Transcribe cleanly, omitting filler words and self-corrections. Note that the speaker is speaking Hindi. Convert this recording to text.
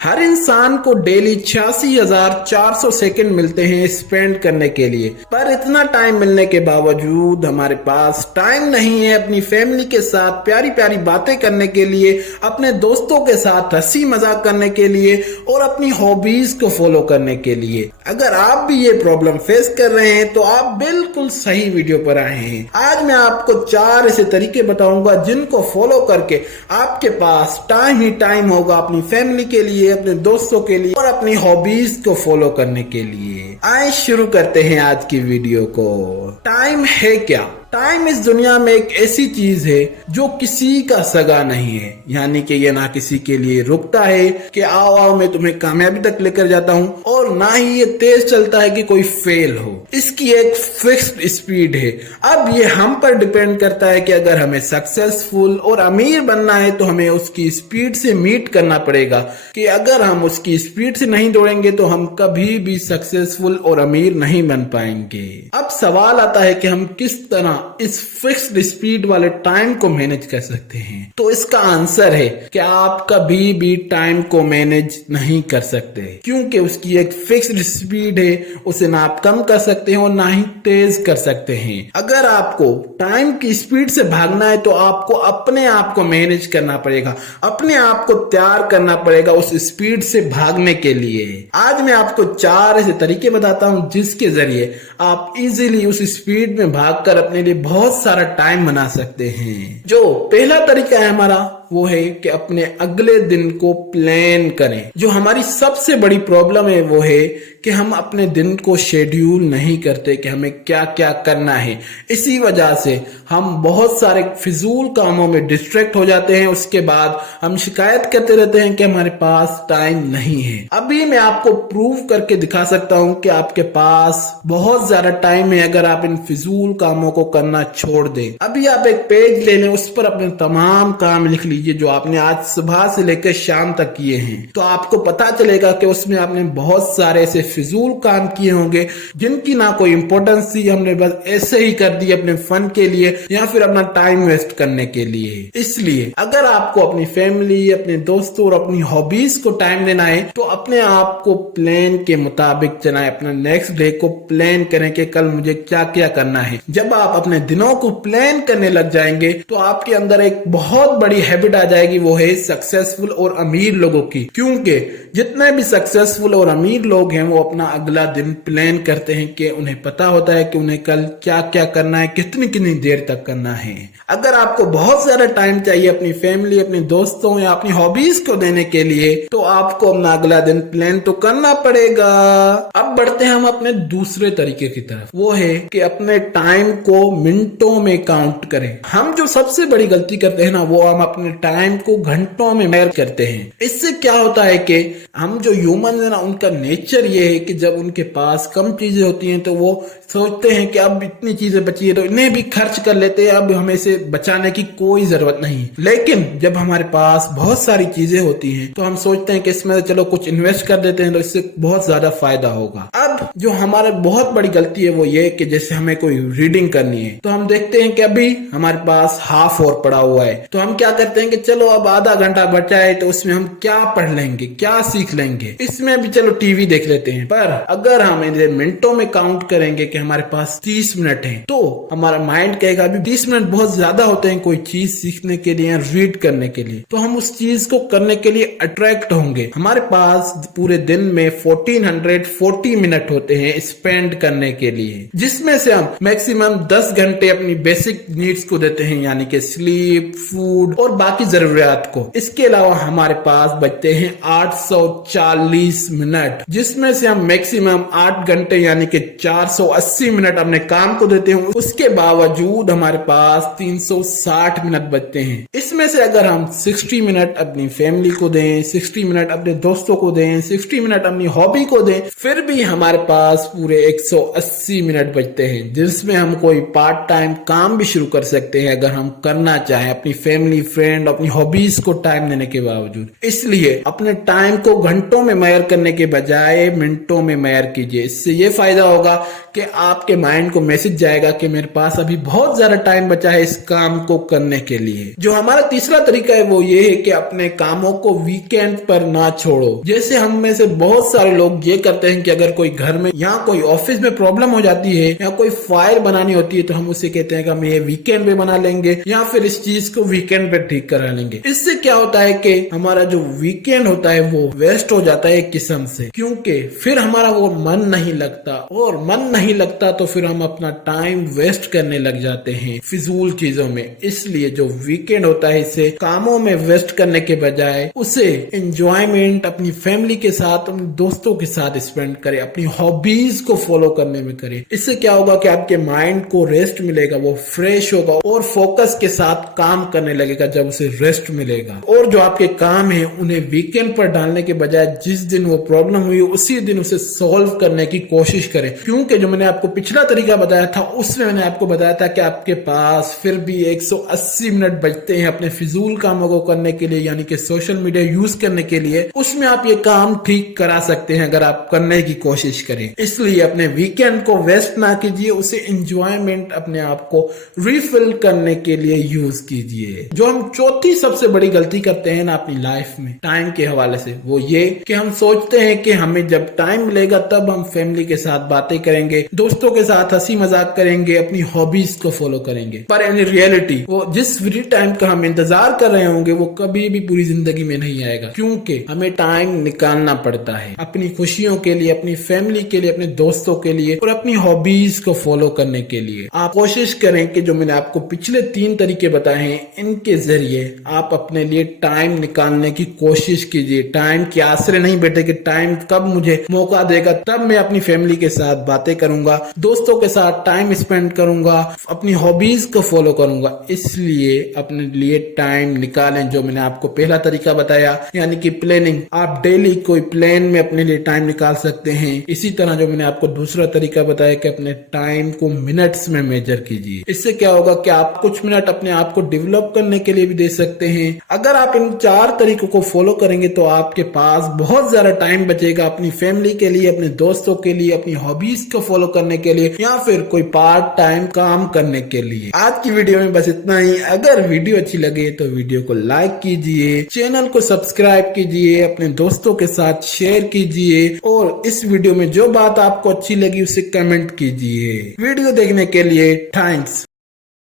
हर इंसान को डेली 86,400 सेकंड मिलते हैं स्पेंड करने के लिए, पर इतना टाइम मिलने के बावजूद हमारे पास टाइम नहीं है अपनी फैमिली के साथ प्यारी प्यारी बातें करने के लिए, अपने दोस्तों के साथ हंसी मजाक करने के लिए और अपनी हॉबीज को फॉलो करने के लिए। अगर आप भी ये प्रॉब्लम फेस कर रहे हैं तो आप बिल्कुल सही वीडियो पर आए हैं। आज मैं आपको 4 ऐसे तरीके बताऊंगा जिनको फॉलो करके आपके पास टाइम ही टाइम होगा अपनी फैमिली के लिए, अपने दोस्तों के लिए और अपनी हॉबीज को फॉलो करने के लिए। आइए शुरू करते हैं आज की वीडियो को। टाइम है क्या? टाइम इस दुनिया में एक ऐसी चीज है जो किसी का सगा नहीं है, यानी कि ये ना किसी के लिए रुकता है कि आओ आओ मैं तुम्हें कामयाबी तक लेकर जाता हूँ, और ना ही ये तेज चलता है कि कोई फेल हो। इसकी एक फिक्स्ड स्पीड है। अब ये हम पर डिपेंड करता है कि अगर हमें सक्सेसफुल और अमीर बनना है तो हमें उसकी स्पीड से मीट करना पड़ेगा, कि अगर हम उसकी स्पीड से नहीं दौड़ेंगे तो हम कभी भी सक्सेसफुल और अमीर नहीं बन पाएंगे। अब सवाल आता है कि हम किस तरह इस फिक्स्ड स्पीड वाले टाइम को मैनेज कर सकते हैं। तो इसका आंसर है कि आप कभी भी टाइम को मैनेज नहीं कर सकते, क्योंकि उसकी एक फिक्स्ड स्पीड है। उसे ना आप कम कर सकते हैं और ना ही तेज कर सकते हैं। अगर आपको टाइम की स्पीड से भागना है तो आपको अपने आप को मैनेज करना पड़ेगा, अपने आप को तैयार करना पड़ेगा उस स्पीड से भागने के लिए। आज मैं आपको 4 ऐसे तरीके बताता हूं जिसके जरिए आप इजीली उस स्पीड में भागकर अपने लिए बहुत सारा टाइम बना सकते हैं। जो पहला तरीका है हमारा वो है कि अपने अगले दिन को प्लान करें। जो हमारी सबसे बड़ी प्रॉब्लम है वो है कि हम अपने दिन को शेड्यूल नहीं करते कि हमें क्या क्या करना है। इसी वजह से हम बहुत सारे फिजूल कामों में डिस्ट्रैक्ट हो जाते हैं। उसके बाद हम शिकायत करते रहते हैं कि हमारे पास टाइम नहीं है। अभी मैं आपको प्रूव करके दिखा सकता हूं कि आपके पास बहुत ज्यादा टाइम है अगर आप इन फिजूल कामों को करना छोड़ दें। अभी आप एक पेज ले लें, उस पर अपने तमाम काम लिख लीजिए जो आपने आज सुबह से लेकर शाम तक किए हैं। तो आपको पता चलेगा कि उसमें आपने बहुत सारे ऐसे फिजूल काम किए होंगे जिनकी ना कोई इंपॉर्टेंस थी, हमने बस ऐसे ही कर दी अपने फन के लिए या फिर अपना टाइम वेस्ट करने के लिए। इसलिए अगर आपको अपनी फैमिली, अपने दोस्तों और अपनी हॉबीज को टाइम देना है तो अपने आप को प्लान के मुताबिक चलाएं। अपना नेक्स्ट डे को प्लान करें कि कल मुझे क्या क्या करना है। जब आप अपने दिनों को प्लान करने लग जाएंगे तो आपके अंदर एक बहुत बड़ी हैबिट आ जाएगी, वो है सक्सेसफुल और अमीर लोगों की। क्योंकि जितने भी सक्सेसफुल और अमीर लोग हैं वो अपना अगला दिन प्लान करते हैं कि उन्हें पता होता है कि उन्हें कल क्या क्या करना है, कितनी कितनी देर तक करना है। अगर आपको बहुत ज्यादा टाइम चाहिए अपनी फैमिली, अपने दोस्तों या अपनी हॉबीज को देने के लिए तो आपको अपना अगला दिन प्लान तो करना पड़ेगा। अब बढ़ते हैं हम अपने दूसरे तरीके की तरफ, वो है कि अपने टाइम को मिनटों में काउंट करें। हम जो सबसे बड़ी गलती करते हैं ना, वो हम अपने टाइम को घंटों में मेजर करते हैं। इससे क्या होता है कि हम जो ह्यूमन है ना, उनका नेचर ये है कि जब उनके पास कम चीजें होती हैं तो वो सोचते हैं कि अब इतनी चीजें बची है तो इन्हें भी खर्च कर लेते हैं, अब हमें इसे बचाने की कोई जरूरत नहीं। लेकिन जब हमारे पास बहुत सारी चीजें होती हैं तो हम सोचते हैं कि इसमें से चलो कुछ इन्वेस्ट कर देते हैं तो इससे बहुत ज्यादा फायदा होगा। अब जो हमारा बहुत बड़ी गलती है वो ये कि जैसे हमें कोई रीडिंग करनी है तो हम देखते हैं कि अभी हमारे पास हाफ और पड़ा हुआ है, तो हम क्या करते हैं कि चलो अब आधा घंटा बचा है तो उसमें हम क्या पढ़ लेंगे, क्या सीख लेंगे, इसमें भी चलो टीवी देख लेते हैं। पर अगर हम इन्हें मिनटों में काउंट करेंगे कि हमारे पास 30 मिनट है तो हमारा माइंड कहेगा अभी 30 मिनट बहुत ज्यादा होते हैं कोई चीज सीखने के लिए या रीड करने के लिए, तो हम उस चीज को करने के लिए अट्रैक्ट होंगे। हमारे पास पूरे दिन में 1440 मिनट होते हैं स्पेंड करने के लिए, जिसमें से हम मैक्सिमम 10 घंटे अपनी बेसिक नीड्स को देते हैं, यानी कि स्लीप, फूड और बाकी जरूरियात को। इसके अलावा हमारे पास बचते हैं 840 मिनट, जिसमें से हम मैक्सिमम 8 घंटे यानी कि 480 मिनट अपने काम को देते हैं। उसके बावजूद हमारे पास 360 मिनट बचते हैं। इसमें से अगर हम 60 मिनट अपनी फैमिली को दें, 60 मिनट अपने दोस्तों को दें, 60 मिनट अपनी हॉबी को दें, फिर भी हमारे पास पूरे 180 मिनट बचते हैं, जिसमें हम कोई पार्ट टाइम काम भी शुरू कर सकते हैं अगर हम करना चाहें, अपनी फैमिली, फ्रेंड, अपनी हॉबीज को टाइम देने के बावजूद। इसलिए अपने टाइम को घंटों में मेजर करने के बजाय मिनटों में मेजर कीजिए। इससे ये फायदा होगा कि आपके माइंड को मैसेज जाएगा कि मेरे पास अभी बहुत ज्यादा टाइम बचा है इस काम को करने के लिए। जो हमारा तीसरा तरीका है वो ये है कि अपने कामों को वीकेंड पर ना छोड़ो। जैसे हम में से बहुत सारे लोग ये करते हैं कि अगर कोई घर में या कोई ऑफिस में प्रॉब्लम हो जाती है या कोई फाइल बनानी होती है तो हम उसे कहते हैं कि हम ये वीकेंड पे बना लेंगे या फिर इस चीज को वीकेंड पे ठीक करा लेंगे। इससे क्या होता है कि हमारा जो वीकेंड होता है वो वेस्ट हो जाता है एक किस्म से, क्योंकि फिर हमारा वो मन नहीं लगता, और मन नहीं लगता तो फिर हम अपना टाइम वेस्ट करने लग जाते हैं फिजूल चीजों में। इसलिए जो वीकेंड होता है इसे कामों में वेस्ट करने के बजाय उसे एंजॉयमेंट अपनी फैमिली के साथ, अपने दोस्तों के साथ स्पेंड करें, अपनी हॉबीज को फॉलो करने में करें। इससे क्या होगा कि आपके माइंड को रेस्ट मिलेगा, वो फ्रेश होगा और फोकस के साथ काम करने लगेगा जब उसे रेस्ट मिलेगा। और जो आपके काम है उन्हें वीकेंड पर डालने के बजाय जिस दिन वो प्रॉब्लम हुई उसी दिन उसे सॉल्व करने की कोशिश करें। क्योंकि जो मैंने आपको पिछला तरीका बताया था उसमें मैंने आपको बताया था कि आपके पास फिर भी 180 मिनट बचते हैं अपने फिजूल कामों को करने के लिए, यानी कि सोशल मीडिया यूज करने के लिए। उसमें आप ये काम ठीक करा सकते हैं अगर आप करने की कोशिश करें। इसलिए अपने वीकेंड को वेस्ट ना कीजिए, उसे एंजॉयमेंट अपने आप को रिफिल करने के लिए यूज कीजिए। जो हम चौथी सबसे बड़ी गलती करते हैं ना अपनी लाइफ में टाइम के हवाले से, वो ये कि हम सोचते हैं कि हमें जब टाइम मिलेगा तब हम फैमिली के साथ बातें करेंगे, दोस्तों के साथ हंसी मजाक करेंगे, अपनी हॉबीज को फॉलो करेंगे। पर इन रियलिटी वो जिस फ्री टाइम का हम इंतजार कर रहे होंगे वो कभी भी पूरी जिंदगी में नहीं आएगा, क्योंकि हमें टाइम निकालना पड़ता है अपनी खुशियों के लिए, अपनी फैमिली के लिए, अपने दोस्तों के लिए और अपनी हॉबीज को फॉलो करने के लिए। आप कोशिश करें कि जो मैंने आपको पिछले 3 तरीके बताए हैं इनके जरिए आप अपने लिए टाइम निकालने की कोशिश कीजिए। टाइम के आसरे नहीं बैठे कि टाइम कब मुझे मौका देगा तब मैं अपनी फैमिली के साथ बातें करूंगा, दोस्तों के साथ टाइम स्पेंड करूंगा, अपनी हॉबीज को फॉलो करूंगा। इसलिए अपने लिए टाइम निकालें। जो मैंने आपको पहला तरीका बताया यानी कि प्लानिंग, आप डेली कोई प्लान में अपने लिए टाइम निकाल सकते हैं। इसी तरह जो मैंने आपको दूसरा तरीका बताया कि अपने टाइम को मिनट्स में मेजर कीजिए। इससे क्या होगा कि आप कुछ मिनट अपने आप को डेवलप करने के लिए भी दे सकते हैं। अगर आप इन 4 तरीकों को फॉलो करेंगे तो आपके पास बहुत ज्यादा टाइम बचेगा अपनी फैमिली के लिए, अपने दोस्तों के लिए, अपनी हॉबीज को फॉलो करने के लिए या फिर कोई पार्ट टाइम काम करने के लिए। आज की वीडियो में बस इतना ही। अगर वीडियो अच्छी लगे तो वीडियो को लाइक कीजिए, चैनल को सब्सक्राइब कीजिए, अपने दोस्तों के साथ शेयर कीजिए और इस वीडियो में जो बात आपको अच्छी लगी उसे कमेंट कीजिए। वीडियो देखने के लिए थैंक्स।